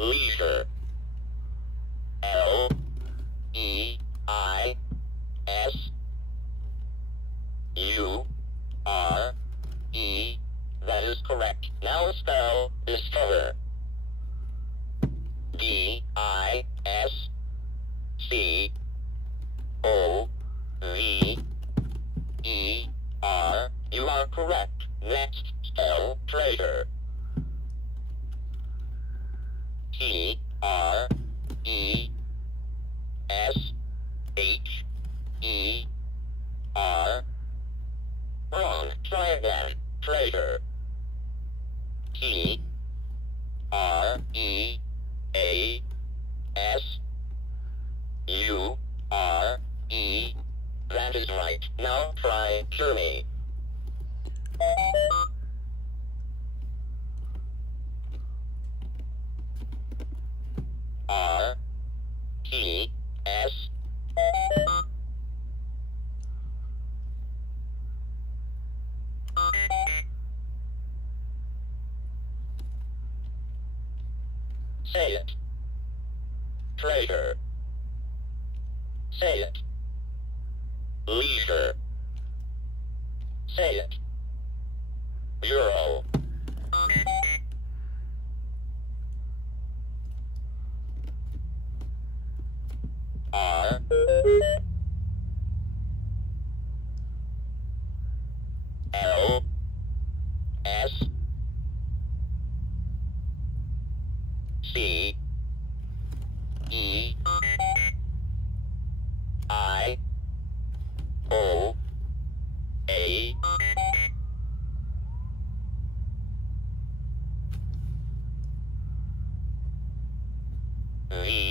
leisure. Leisure. That is correct. Now spell discover. Discover. You are correct. Next, spell treasure. Treser. Wrong. Try again. Treasure. Treasure. That is right. Now try journey. R-T-S. Say it. Treasure. Say it. Leisure. Say it. Bureau. R. L. S. C. E. I. O. A. V.